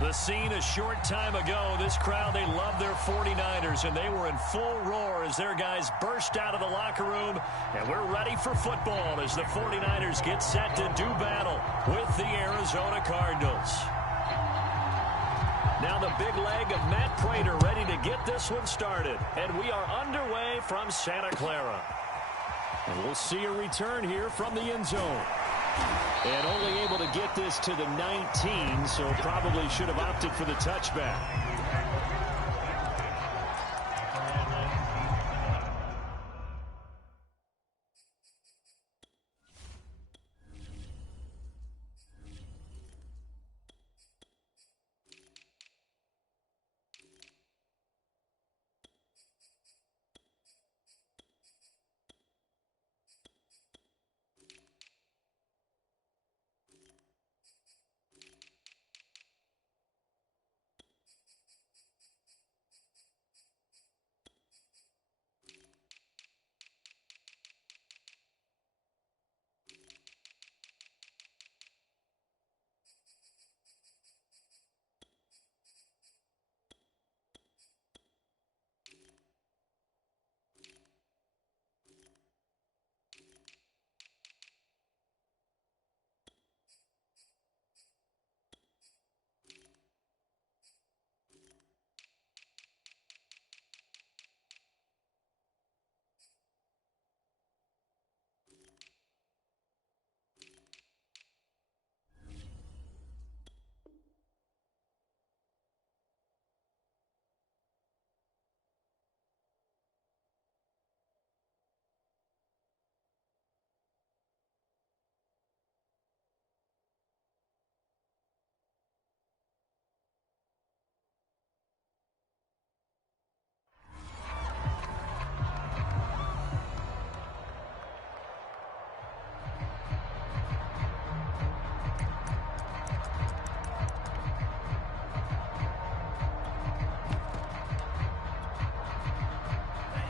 The scene a short time ago, this crowd, they love their 49ers, and they were in full roar as their guys burst out of the locker room. And we're ready for football as the 49ers get set to do battle with the Arizona Cardinals. Now the big leg of Matt Prater ready to get this one started. And we are underway from Santa Clara. And we'll see a return here from the end zone. And only able to get this to the 19, so probably should have opted for the touchback.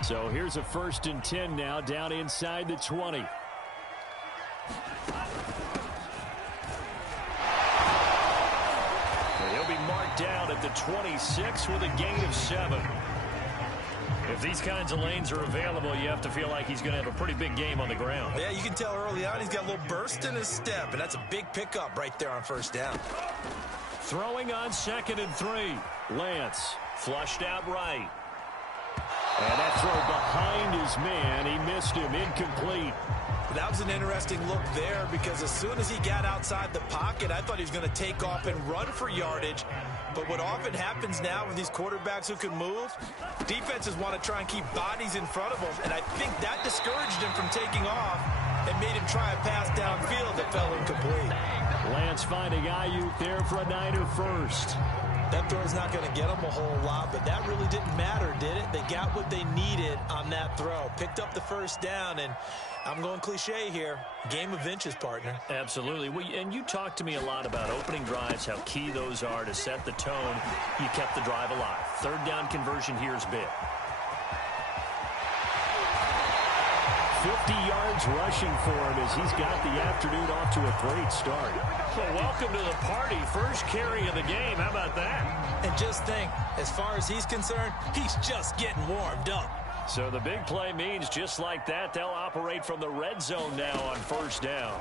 So here's a 1st and 10 now, down inside the 20. He'll be marked down at the 26 with a gain of 7. If these kinds of lanes are available, you have to feel like he's going to have a pretty big game on the ground. Yeah, you can tell early on he's got a little burst in his step, and that's a big pickup right there on 1st down. Throwing on 2nd and 3. Lance flushed out right. And that throw behind his man, he missed him, incomplete. That was an interesting look there because as soon as he got outside the pocket, I thought he was going to take off and run for yardage. But what often happens now with these quarterbacks who can move, defenses want to try and keep bodies in front of them, and I think that discouraged him from taking off and made him try a pass downfield that fell incomplete. Lance finding Ayuk there for a Niner first. That throw's not going to get them a whole lot, but that really didn't matter, did it? They got what they needed on that throw. Picked up the 1st down, and I'm going cliche here. Game of inches, partner. Absolutely. And you talked to me a lot about opening drives, how key those are to set the tone. You kept the drive alive. 3rd down conversion here is big. 50 yards rushing for him as he's got the afternoon off to a great start. Well, welcome to the party. First carry of the game. How about that? And just think, as far as he's concerned, he's just getting warmed up. So the big play means just like that, they'll operate from the red zone now on 1st down.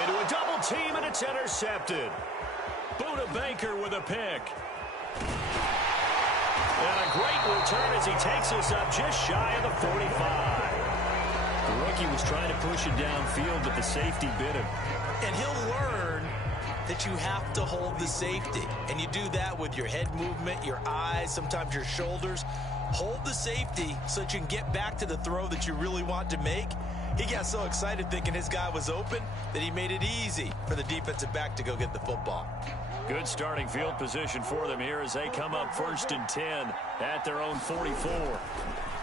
Into a double team, and it's intercepted. Buda Baker with a pick. And a great return as he takes us up just shy of the 45. The rookie was trying to push it downfield, but the safety bit him. And he'll learn that you have to hold the safety. And you do that with your head movement, your eyes, sometimes your shoulders. Hold the safety so that you can get back to the throw that you really want to make. He got so excited thinking his guy was open that he made it easy for the defensive back to go get the football. Good starting field position for them here as they come up 1st and 10 at their own 44.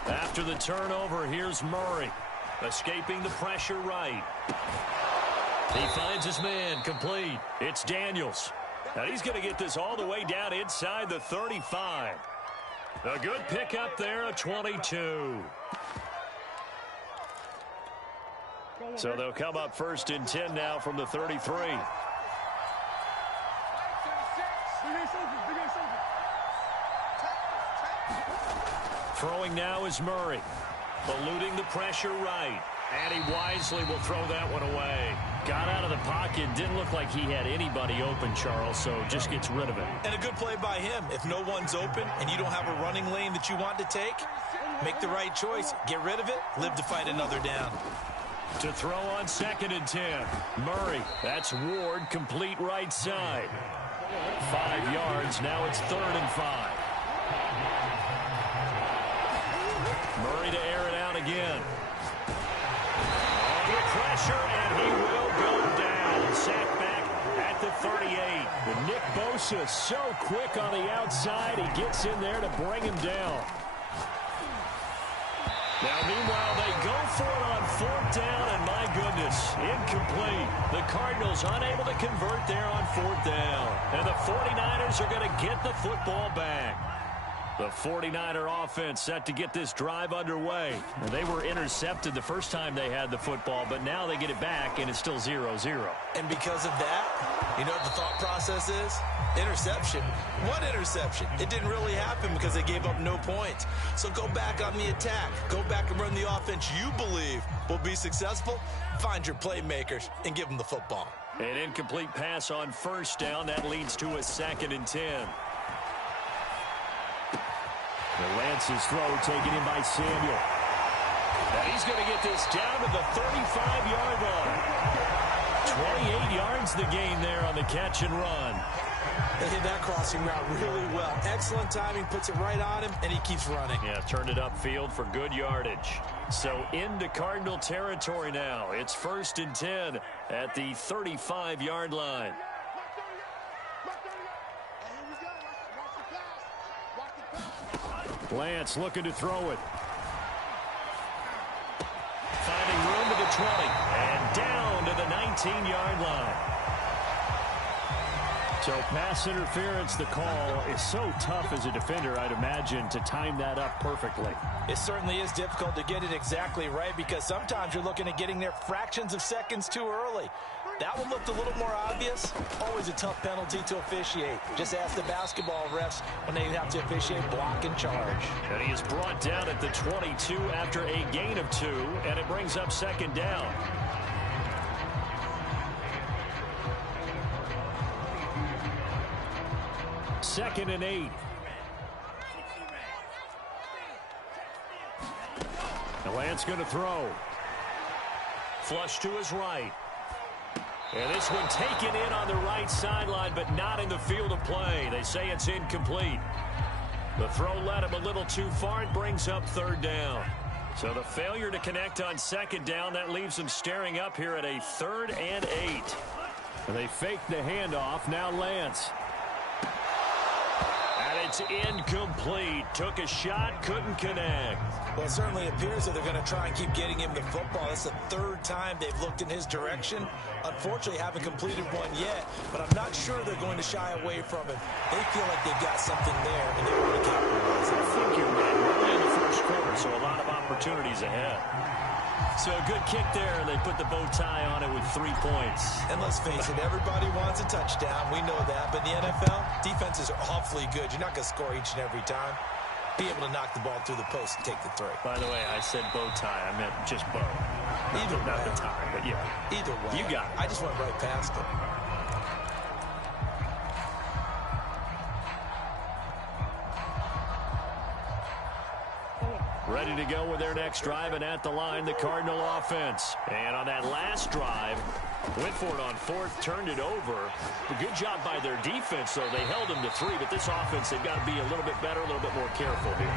After the turnover, here's Murray. Escaping the pressure right. He finds his man complete. It's Daniels. Now he's going to get this all the way down inside the 35. A good pickup there, a 22. So they'll come up 1st and 10 now from the 33. Throwing now is Murray. Eluding the pressure right. And he wisely will throw that one away. Got out of the pocket. Didn't look like he had anybody open, Charles, so just gets rid of it. And a good play by him. If no one's open and you don't have a running lane that you want to take, make the right choice. Get rid of it. Live to fight another down. To throw on 2nd and 10. Murray. That's Ward, complete right side. 5 yards. Now it's 3rd and 5. Murray to air it out again. Under pressure, and he will go down. Sacked back at the 38. But Nick Bosa so quick on the outside. He gets in there to bring him down. Now, meanwhile, they go for it on 4th down, and my goodness, incomplete. The Cardinals unable to convert there on 4th down. And the 49ers are going to get the football back. The 49er offense set to get this drive underway. And they were intercepted the first time they had the football, but now they get it back, and it's still 0-0. And because of that, you know what the thought process is? Interception. What interception? It didn't really happen because they gave up no points. So go back on the attack. Go back and run the offense you believe will be successful. Find your playmakers and give them the football. An incomplete pass on 1st down. That leads to a 2nd and 10. Lance's throw taken in by Samuel. And he's going to get this down to the 35-yard line. 28 yards the gain there on the catch and run. They hit that crossing route really well. Excellent timing, puts it right on him, and he keeps running. Yeah, turned it upfield for good yardage. So into Cardinal territory now. It's 1st and 10 at the 35-yard line. Lance looking to throw it. Finding room to the 20. And down to the 19-yard line. So pass interference, the call is so tough as a defender, I'd imagine, to time that up perfectly. It certainly is difficult to get it exactly right because sometimes you're looking at getting there fractions of seconds too early. That one looked a little more obvious. Always a tough penalty to officiate. Just ask the basketball refs when they have to officiate block and charge. And he is brought down at the 22 after a gain of 2, and it brings up 2nd down. Second and 8. And Lance going to throw. Flush to his right. And this one taken in on the right sideline, but not in the field of play. They say it's incomplete. The throw led him a little too far. It brings up 3rd down. So the failure to connect on 2nd down, that leaves them staring up here at a 3rd and 8. And they fake the handoff. Now Lance. And it's incomplete. Took a shot, couldn't connect. Well, it certainly appears that they're going to try and keep getting him the football. It's the 3rd time they've looked in his direction. Unfortunately, haven't completed one yet, but I'm not sure they're going to shy away from him. They feel like they've got something there, and they want to capitalize it. I think you're right. Early in the 1st quarter, so a lot of opportunities ahead. So a good kick there. They put the bow tie on it with 3 points. And let's face it, everybody wants a touchdown. We know that. But in the NFL, defenses are awfully good. You're not going to score each and every time. Be able to knock the ball through the post and take the 3. By the way, I said bow tie. I meant just bow. Either way. Not the tie, but yeah. Either way. You got it. I just went right past it. Ready to go with their next drive, and at the line, the Cardinal offense. And on that last drive, went for it on 4th, turned it over. A good job by their defense, though. They held them to 3, but this offense, they've got to be a little bit better, a little bit more careful here.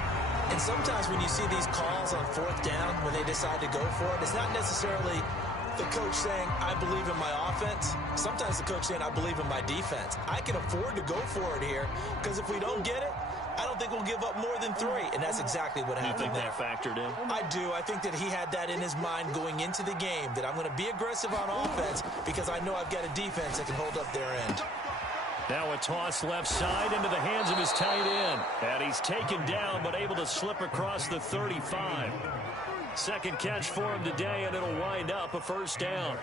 And sometimes when you see these calls on 4th down, when they decide to go for it, it's not necessarily the coach saying, I believe in my offense. Sometimes the coach saying, I believe in my defense. I can afford to go for it here, because if we don't get it, I don't think we'll give up more than 3, and that's exactly what happened. You think that factored in? I do. I think that he had that in his mind going into the game, that I'm going to be aggressive on offense because I know I've got a defense that can hold up their end. Now a toss left side into the hands of his tight end. And he's taken down, but able to slip across the 35. Second catch for him today, and it'll wind up a 1st down.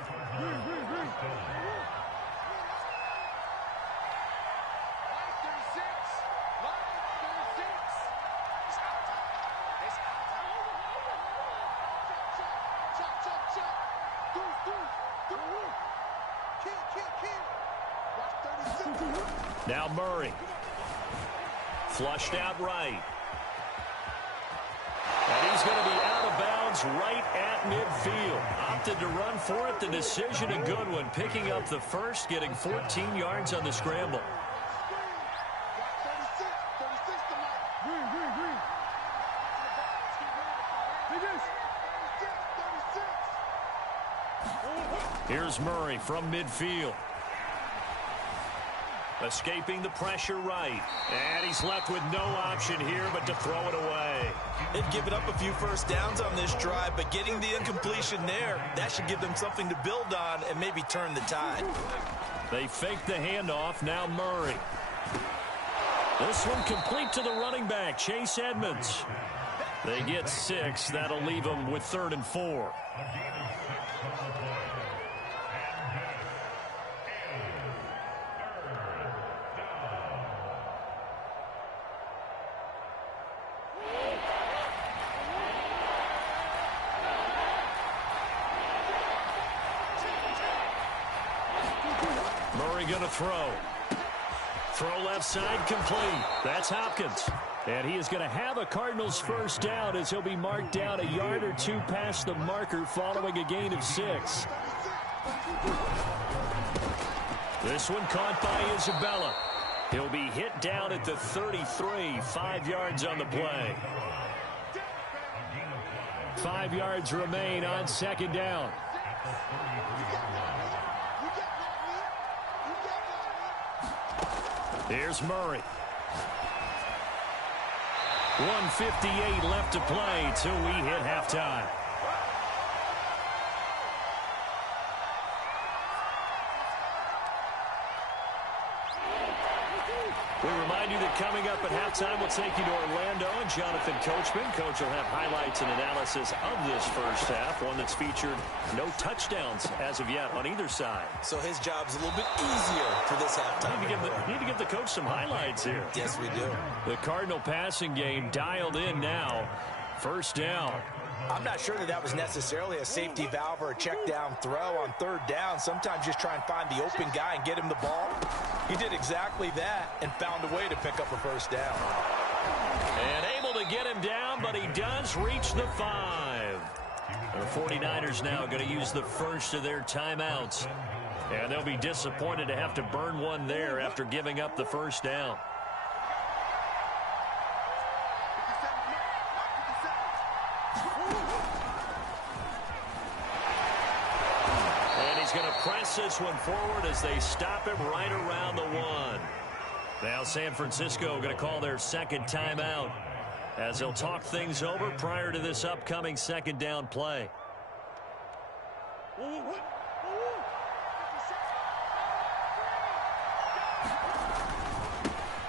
Now Murray. Flushed out right. And he's going to be out of bounds right at midfield. Opted to run for it. The decision a good one. Picking up the first, getting 14 yards on the scramble. Here's Murray from midfield. Escaping the pressure right. And he's left with no option here but to throw it away. They've given up a few first downs on this drive, but getting the incompletion there, that should give them something to build on and maybe turn the tide. They fake the handoff. Now Murray. This one complete to the running back, Chase Edmonds. They get 6. That'll leave them with 3rd and 4. Murray going to throw. Throw left side complete. That's Hopkins. And he is going to have a Cardinals first down as he'll be marked down a yard or 2 past the marker following a gain of 6. This one caught by Isabella. He'll be hit down at the 33, 5 yards on the play. 5 yards remain on 2nd down. Here's Murray. 1:58 left to play till we hit halftime. We remind you that coming up at halftime, we'll take you to Orlando and Jonathan Coachman. Coach will have highlights and analysis of this first half, one that's featured no touchdowns as of yet on either side. So his job's a little bit easier for this halftime. Need to give the coach some highlights here. Yes, we do. The Cardinal passing game dialed in now. First down. I'm not sure that was necessarily a safety valve or a check down throw on 3rd down. Sometimes just try and find the open guy and get him the ball. He did exactly that and found a way to pick up a first down. And able to get him down, but he does reach the 5. The 49ers now going to use the first of their timeouts. And they'll be disappointed to have to burn one there after giving up the first down. He's going to press this one forward as they stop him right around the 1. Now San Francisco going to call their 2nd timeout as they'll talk things over prior to this upcoming 2nd down play.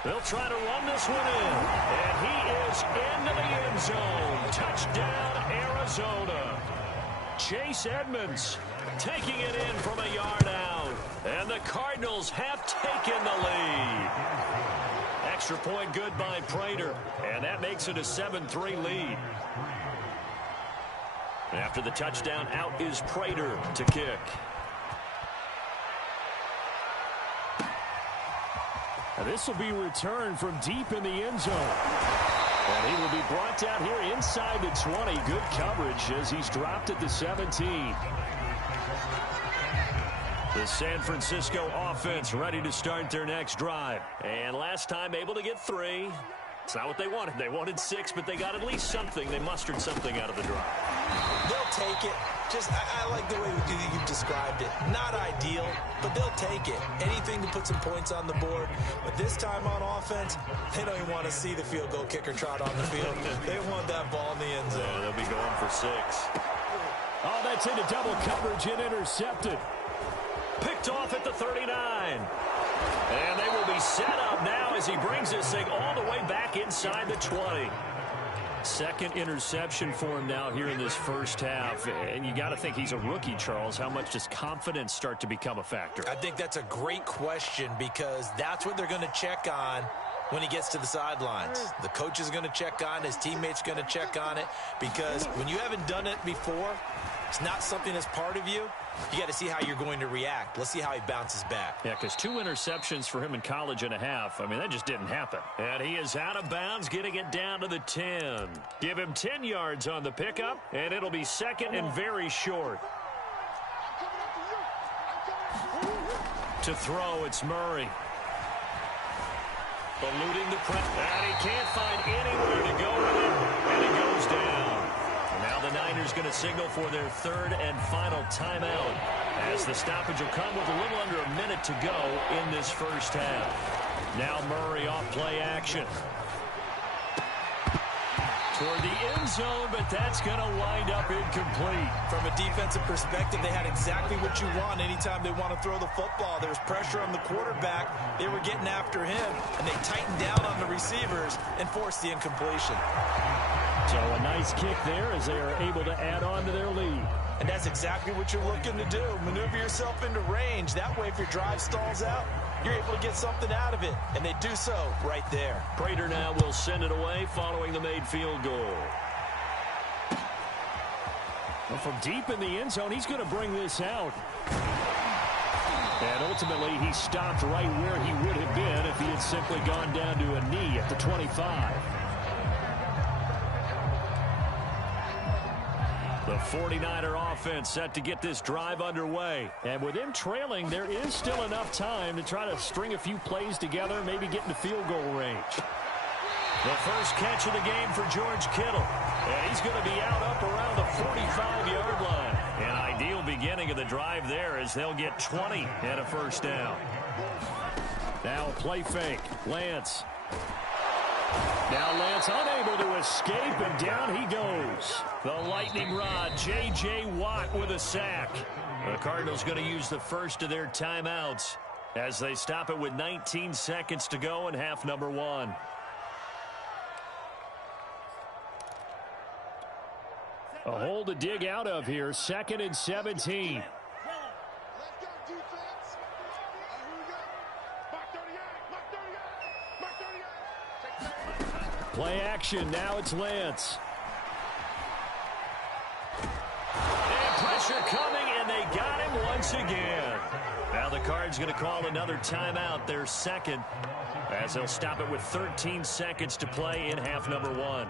They'll try to run this one in. And he is into the end zone. Touchdown, Arizona. Chase Edmonds taking it in from a yard out. And the Cardinals have taken the lead. Extra point good by Prater. And that makes it a 7-3 lead. After the touchdown, out is Prater to kick. And this will be returned from deep in the end zone. And he will be brought down here inside the 20. Good coverage as he's dropped at the 17. The San Francisco offense ready to start their next drive. And last time able to get 3. It's not what they wanted. They wanted 6, but they got at least something. They mustered something out of the drive. They'll take it. I like the way you've described it. Not ideal, but they'll take it. Anything to put some points on the board. But this time on offense, they don't even want to see the field goal kicker trot on the field. They want that ball in the end zone. Yeah, they'll be going for 6. Oh, that's into double coverage and intercepted. Picked off at the 39. And they will be set up now as he brings this thing all the way back inside the 20. Second interception for him now here in this first half. And you got to think he's a rookie, Charles. How much does confidence start to become a factor? I think that's a great question because that's what they're going to check on when he gets to the sidelines. The coach is going to check on it. His teammate's going to check on it because when you haven't done it before, it's not something that's part of you, you got to see how you're going to react. Let's see how he bounces back. Yeah, because 2 interceptions for him in college and a half. I mean, that just didn't happen. And he is out of bounds, getting it down to the 10. Give him 10 yards on the pickup, and it'll be second and very short. To throw, it's Murray. Eluding the press, and he can't find anywhere to go with it, and it goes down. Now the Niners going to signal for their third and final timeout, as the stoppage will come with a little under a minute to go in this first half. Now Murray off play action. Toward the end zone, but that's going to wind up incomplete. From a defensive perspective, they had exactly what you want anytime they want to throw the football. There's pressure on the quarterback. They were getting after him, and they tightened down on the receivers and forced the incompletion. So a nice kick there as they are able to add on to their lead. And that's exactly what you're looking to do. Maneuver yourself into range. That way, if your drive stalls out, you're able to get something out of it. And they do so right there. Prater now will send it away following the made field goal. Well, from deep in the end zone, he's going to bring this out. And ultimately, he stopped right where he would have been if he had simply gone down to a knee at the 25. The 49er offense set to get this drive underway. And with him trailing, there is still enough time to try to string a few plays together, maybe get into field goal range. The first catch of the game for George Kittle. And he's going to be out up around the 45-yard line. An ideal beginning of the drive there as they'll get 20 and a first down. Now a play fake. Lance. Now Lance unable to escape, and down he goes. The lightning rod, J.J. Watt with a sack. The Cardinals going to use the first of their timeouts as they stop it with 19 seconds to go in half number 1. A hole to dig out of here, 2nd and 17. Play action, now it's Lance. And pressure coming, and they got him once again. Now the Cards going to call another timeout, their second, as they'll stop it with 13 seconds to play in half number 1.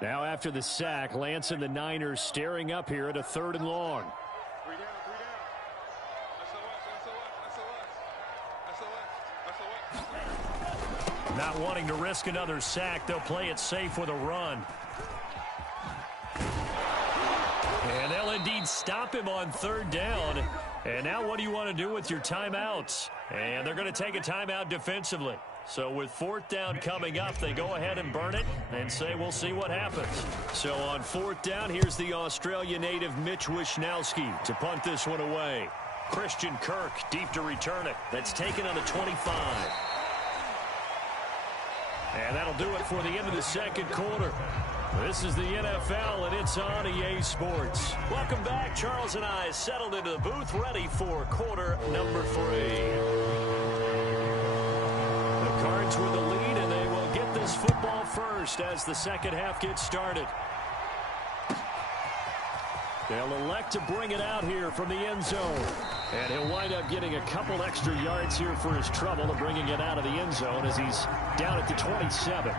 Now after the sack, Lance and the Niners staring up here at a 3rd and long. Not wanting to risk another sack, they'll play it safe with a run. And they'll indeed stop him on 3rd down. And now what do you want to do with your timeouts? And they're going to take a timeout defensively. So with 4th down coming up, they go ahead and burn it and say we'll see what happens. So on 4th down, here's the Australia native Mitch Wishnowski to punt this one away. Christian Kirk deep to return it. That's taken on the 25. And that'll do it for the end of the second quarter. This is the NFL, and it's on EA Sports. Welcome back. Charles and I settled into the booth, ready for quarter number 3. The Cards with the lead, and they will get this football first as the second half gets started. They'll elect to bring it out here from the end zone. And he'll wind up getting a couple extra yards here for his trouble of bringing it out of the end zone as he's down at the 27.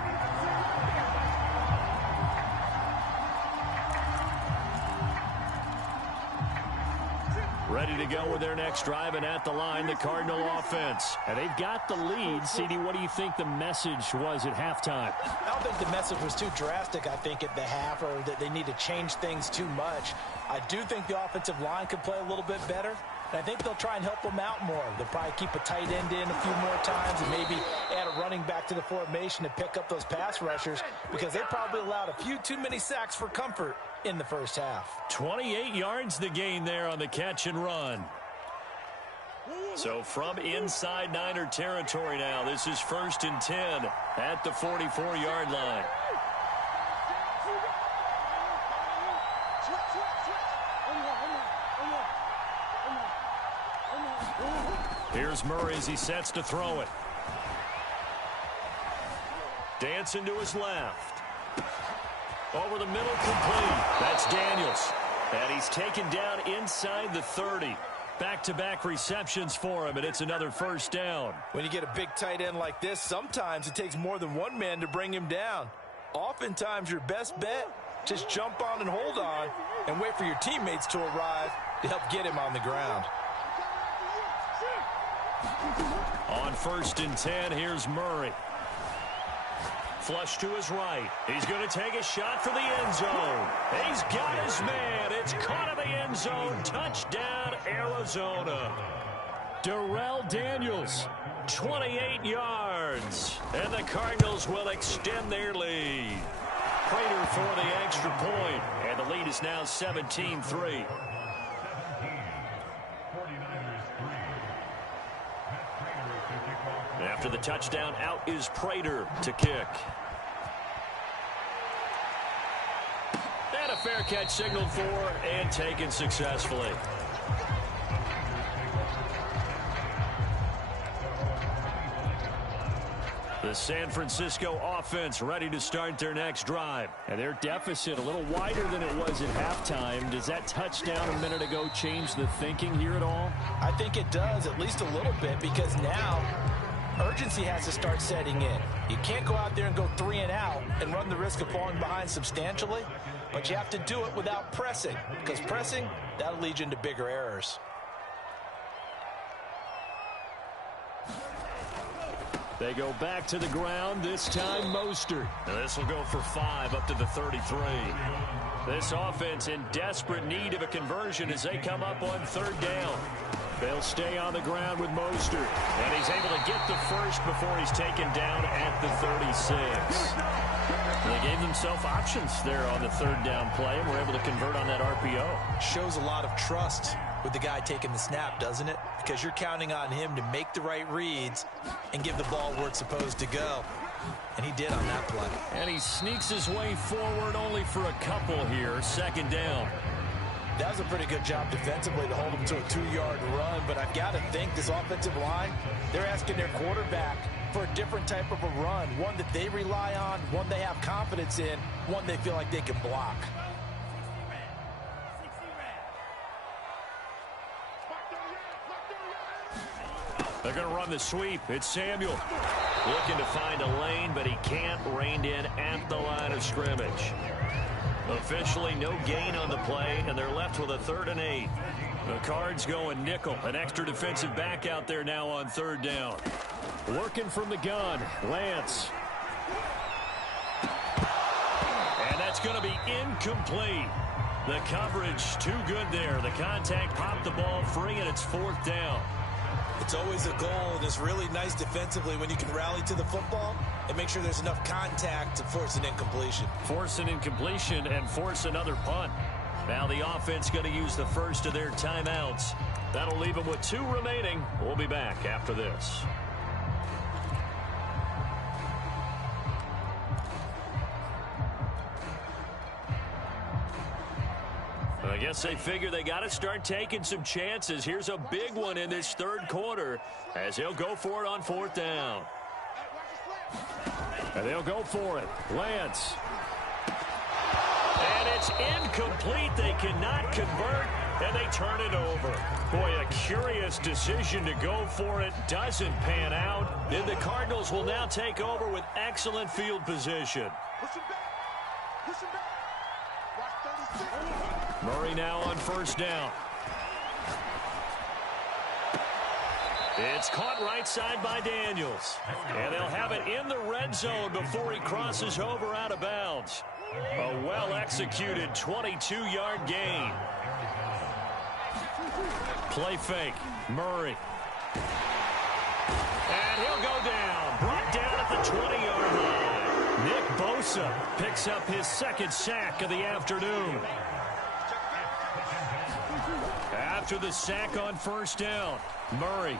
Ready to go with their next drive, and at the line, the Cardinal offense. And they've got the lead. CD, what do you think the message was at halftime? I don't think the message was too drastic, I think, at the half, or that they need to change things too much. I do think the offensive line could play a little bit better. And I think they'll try and help them out more. They'll probably keep a tight end in a few more times and maybe add a running back to the formation to pick up those pass rushers, because they probably allowed a few too many sacks for comfort in the first half. 28 yards the gain there on the catch and run. So from inside Niner territory now, this is 1st and 10 at the 44-yard line. Here's Murray as he sets to throw it. Dancing to his left. Over the middle, complete. That's Daniels. And he's taken down inside the 30. Back-to-back receptions for him, and it's another first down. When you get a big tight end like this, sometimes it takes more than one man to bring him down. Oftentimes, your best bet, just jump on and hold on and wait for your teammates to arrive to help get him on the ground. On 1st and 10, here's Murray. Flush to his right. He's going to take a shot for the end zone. He's got his man. It's caught in the end zone. Touchdown, Arizona. Darrell Daniels, 28 yards. And the Cardinals will extend their lead. Prater for the extra point. And the lead is now 17-3. After the touchdown, out is Prater to kick. And a fair catch signaled for and taken successfully. The San Francisco offense ready to start their next drive. And their deficit a little wider than it was at halftime. Does that touchdown a minute ago change the thinking here at all? I think it does, at least a little bit, because now urgency has to start setting in. You can't go out there and go 3 and out and run the risk of falling behind substantially, but you have to do it without pressing, because pressing, that'll lead you into bigger errors. They go back to the ground, this time Mostert. This will go for 5 up to the 33. This offense in desperate need of a conversion as they come up on 3rd down. They'll stay on the ground with Mostert. And he's able to get the first before he's taken down at the 36. And they gave themselves options there on the 3rd down play and were able to convert on that RPO. Shows a lot of trust with the guy taking the snap, doesn't it? Because you're counting on him to make the right reads and give the ball where it's supposed to go. And he did on that play. And he sneaks his way forward only for a couple here. 2nd down. That was a pretty good job defensively to hold him to a 2-yard run, but I've got to think this offensive line, they're asking their quarterback for a different type of a run, one that they rely on, one they have confidence in, one they feel like they can block. They're going to run the sweep. It's Samuel looking to find a lane, but he can't. Reined in at the line of scrimmage. Officially no gain on the play, and they're left with a 3rd and 8. The Cards going nickel. An extra defensive back out there now on 3rd down. Working from the gun, Lance. And that's going to be incomplete. The coverage too good there. The contact popped the ball free, and it's 4th down. It's always a goal, and it's really nice defensively when you can rally to the football and make sure there's enough contact to force an incompletion. Force an incompletion and force another punt. Now the offense going to use the first of their timeouts. That'll leave them with 2 remaining. We'll be back after this. I guess they figure they got to start taking some chances. Here's a big one in this 3rd quarter as they'll go for it on 4th down. And they'll go for it. Lance. And it's incomplete. They cannot convert, and they turn it over. Boy, a curious decision to go for it. Doesn't pan out. And the Cardinals will now take over with excellent field position. Murray now on 1st down. It's caught right side by Daniels. And they'll have it in the red zone before he crosses over out of bounds. A well-executed 22-yard gain. Play fake. Murray. And he'll go down. Brought down at the 20-yard line. Nick Bosa picks up his 2nd sack of the afternoon. After the sack on 1st down, Murray.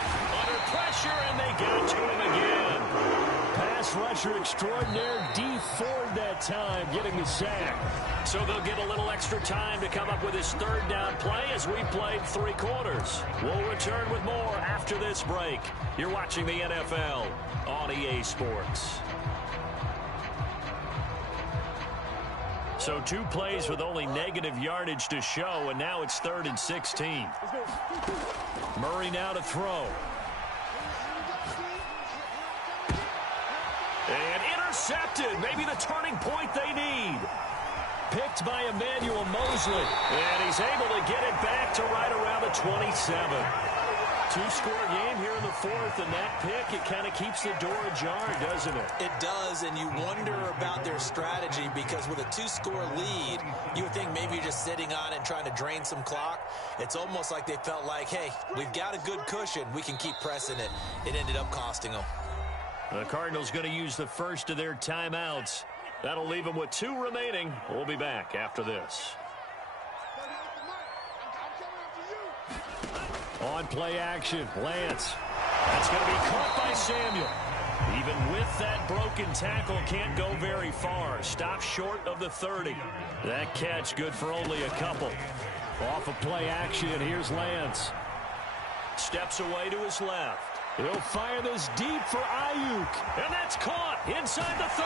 Under pressure, and they get it to him again. Pass rusher extraordinaire, D Ford that time, getting the sack. So they'll get a little extra time to come up with his 3rd down play as we played 3 quarters. We'll return with more after this break. You're watching the NFL on EA Sports. So 2 plays with only negative yardage to show, and now it's 3rd and 16. Murray now to throw. And intercepted. Maybe the turning point they need. Picked by Emmanuel Mosley. And he's able to get it back to right around the 27. 2-score game here in the 4th, and that pick, it kind of keeps the door ajar, doesn't it? It does, and you wonder about their strategy because with a 2-score lead, you would think maybe you're just sitting on it and trying to drain some clock. It's almost like they felt like, hey, we've got a good cushion. We can keep pressing it. It ended up costing them. The Cardinals going to use the first of their timeouts. That'll leave them with 2 remaining. We'll be back after this. On play action, Lance. That's going to be caught by Samuel. Even with that broken tackle, can't go very far. Stops short of the 30. That catch good for only a couple. Off of play action, here's Lance. Steps away to his left. He'll fire this deep for Ayuk. And that's caught inside the 30.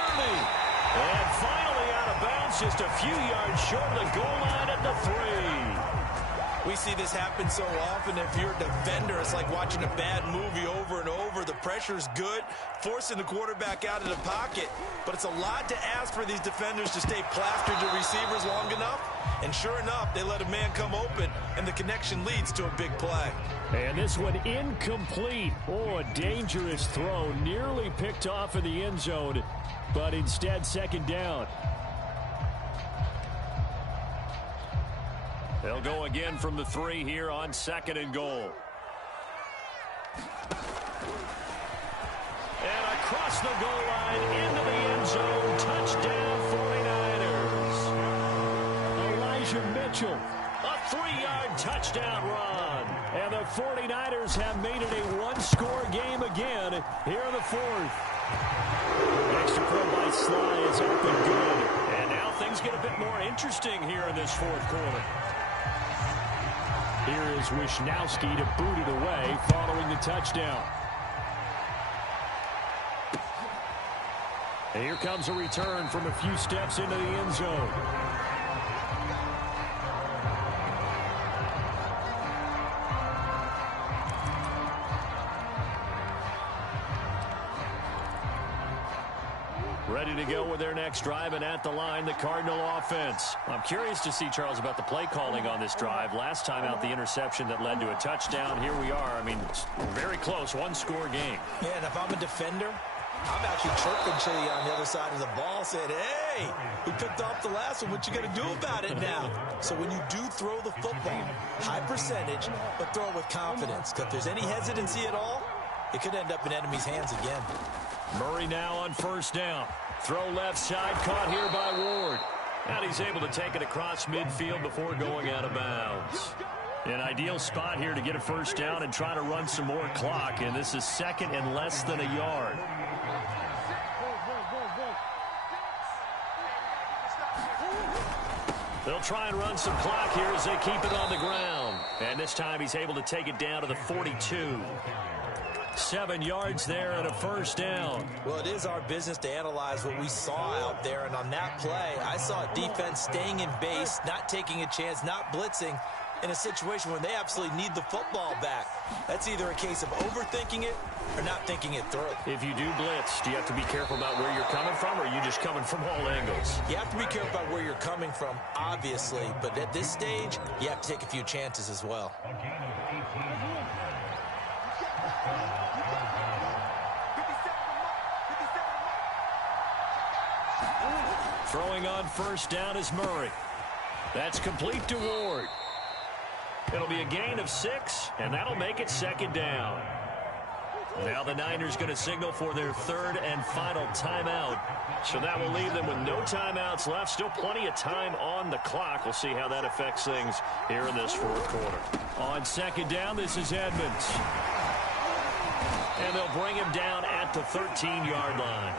And finally out of bounds, just a few yards short of the goal line at the 3. We see this happen so often. If you're a defender, it's like watching a bad movie over and over. The pressure's good, forcing the quarterback out of the pocket. But it's a lot to ask for these defenders to stay plastered to receivers long enough. And sure enough, they let a man come open, and the connection leads to a big play. And this one incomplete. Oh, a dangerous throw. Nearly picked off in the end zone, but instead 2nd down. They'll go again from the 3 here on 2nd and goal. And across the goal line into the end zone. Touchdown 49ers. Elijah Mitchell. A 3-yard touchdown run. And the 49ers have made it a 1-score game again here in the 4th. Extra point by Sly is up and good. And now things get a bit more interesting here in this 4th quarter. Here is Wishnowski to boot it away following the touchdown. And here comes a return from a few steps into the end zone. Ready to go with their next drive, and at the line, the Cardinal offense. I'm curious to see, Charles, about the play calling on this drive. Last time out, the interception that led to a touchdown. Here we are. I mean, very close, 1-score game. Yeah, and if I'm a defender, I'm actually chirping to you on the other side of the ball, saying, hey, we picked off the last one. What you going to do about it now? So when you do throw the football, high percentage, but throw it with confidence. Because if there's any hesitancy at all, it could end up in enemy's hands again. Murray now on 1st down. Throw left side, caught here by Ward. And he's able to take it across midfield before going out of bounds. An ideal spot here to get a 1st down and try to run some more clock. And this is 2nd and less than a yard. They'll try and run some clock here as they keep it on the ground. And this time he's able to take it down to the 42. 7 yards there and a 1st down. Well, it is our business to analyze what we saw out there. And on that play, I saw a defense staying in base, not taking a chance, not blitzing in a situation where they absolutely need the football back. That's either a case of overthinking it or not thinking it through. If you do blitz, do you have to be careful about where you're coming from, or are you just coming from all angles? You have to be careful about where you're coming from, obviously. But at this stage, you have to take a few chances as well. Throwing on 1st down is Murray. That's complete to Ward. It'll be a gain of 6, and that'll make it 2nd down. Now the Niners going to signal for their 3rd and final timeout. So that will leave them with no timeouts left. Still plenty of time on the clock. We'll see how that affects things here in this 4th quarter. On 2nd down, this is Edmonds. And they'll bring him down at the 13-yard line.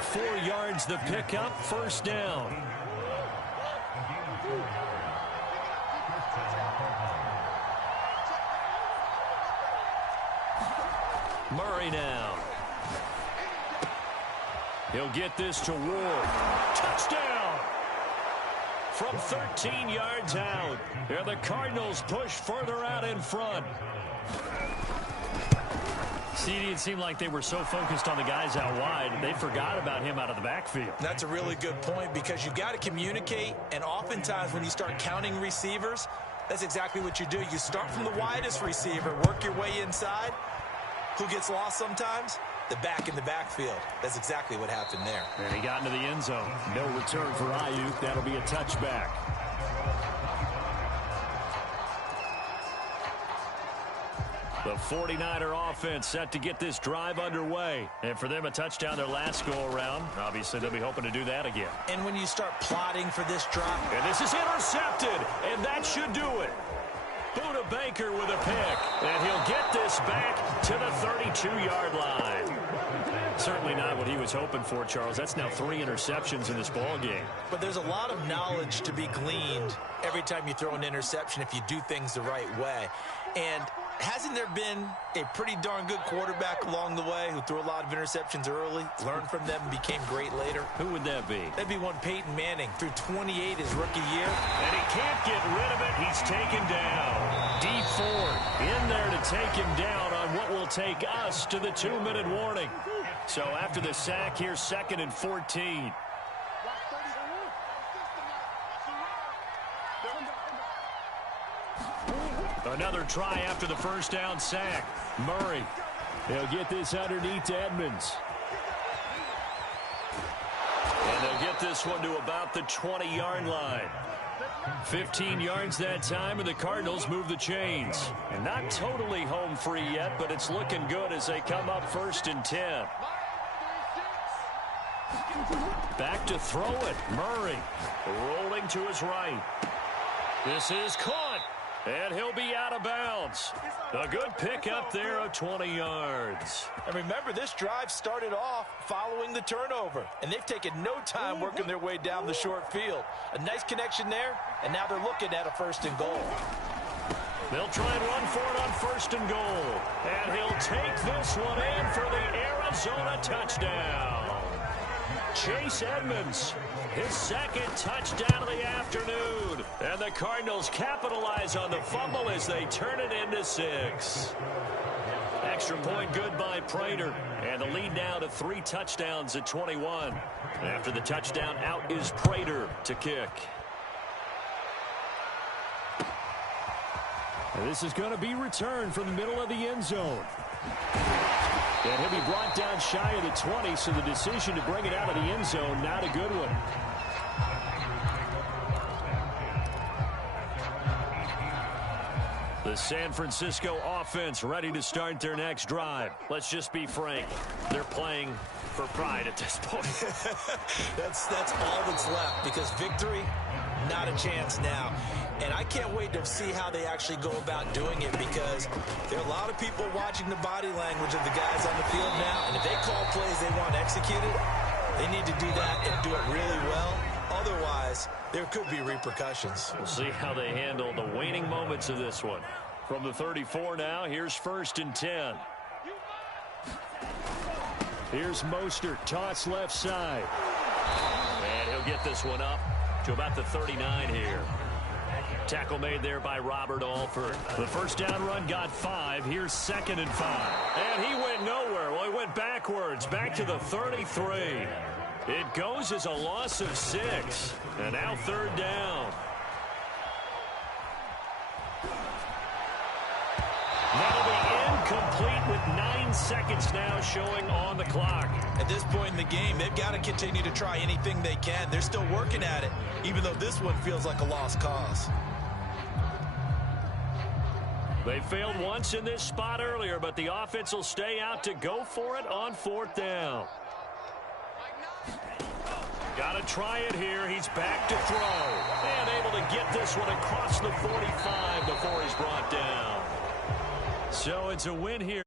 4 yards the pickup, 1st down. Murray now. He'll get this to Ward. Touchdown! from 13 yards out. And the Cardinals push further out in front. CD, it seemed like they were so focused on the guys out wide, they forgot about him out of the backfield. That's a really good point because you've got to communicate, and oftentimes when you start counting receivers, that's exactly what you do. You start from the widest receiver, work your way inside. Who gets lost sometimes? The back in the backfield. That's exactly what happened there. And he got into the end zone. No return for Ayuk. That'll be a touchback. The 49er offense set to get this drive underway. And for them, a touchdown their last go-around. Obviously, they'll be hoping to do that again. And when you start plotting for this drive. And this is intercepted, and that should do it. Buda Baker with a pick, and he'll get this back to the 32-yard line. Certainly not what he was hoping for, Charles. That's now 3 interceptions in this ball game. But there's a lot of knowledge to be gleaned every time you throw an interception if you do things the right way. And hasn't there been a pretty darn good quarterback along the way who threw a lot of interceptions early, learned from them, and became great later? Who would that be? That'd be one Peyton Manning, threw 28 his rookie year. And he can't get rid of it. He's taken down. D Ford in there to take him down on what will take us to the 2-minute warning. So after the sack, here's 2nd and 14. Another try after the first down sack. Murray. They'll get this underneath to Edmonds. And they'll get this one to about the 20-yard line. 15 yards that time, and the Cardinals move the chains. And not totally home free yet, but it's looking good as they come up 1st and 10. Back to throw it. Murray rolling to his right. This is caught. And he'll be out of bounds. A good pick up there of 20 yards. And remember, this drive started off following the turnover. And they've taken no time working their way down the short field. A nice connection there, and now they're looking at a 1st and goal. They'll try and run for it on 1st and goal. And he'll take this one in for the Arizona touchdown. Chase Edmonds, his 2nd touchdown of the afternoon. And the Cardinals capitalize on the fumble as they turn it into 6. Extra point good by Prater. And the lead now to 3 touchdowns at 21. After the touchdown, out is Prater to kick. And this is going to be returned from the middle of the end zone. And he'll be brought down shy of the 20, so the decision to bring it out of the end zone, not a good one. The San Francisco offense ready to start their next drive. Let's just be frank. They're playing for pride at this point. That's all that's left, because victory, not a chance now. And I can't wait to see how they actually go about doing it, because there are a lot of people watching the body language of the guys on the field now. And if they call plays they want executed, they need to do that and do it really well. Otherwise, there could be repercussions. We'll see how they handle the waning moments of this one. From the 34 now, here's 1st and 10. Here's Mostert, toss left side. And he'll get this one up to about the 39 here. Tackle made there by Robert Alford. The first down run got 5. Here's 2nd and 5. And he went nowhere. Well, he went backwards, back to the 33. It goes as a loss of 6. And now 3rd down. That'll be incomplete with 9 seconds now showing on the clock. At this point in the game, they've got to continue to try anything they can. They're still working at it, even though this one feels like a lost cause. They failed once in this spot earlier, but the offense will stay out to go for it on 4th down. Got to try it here. He's back to throw. And able to get this one across the 45 before he's brought down. So it's a win here.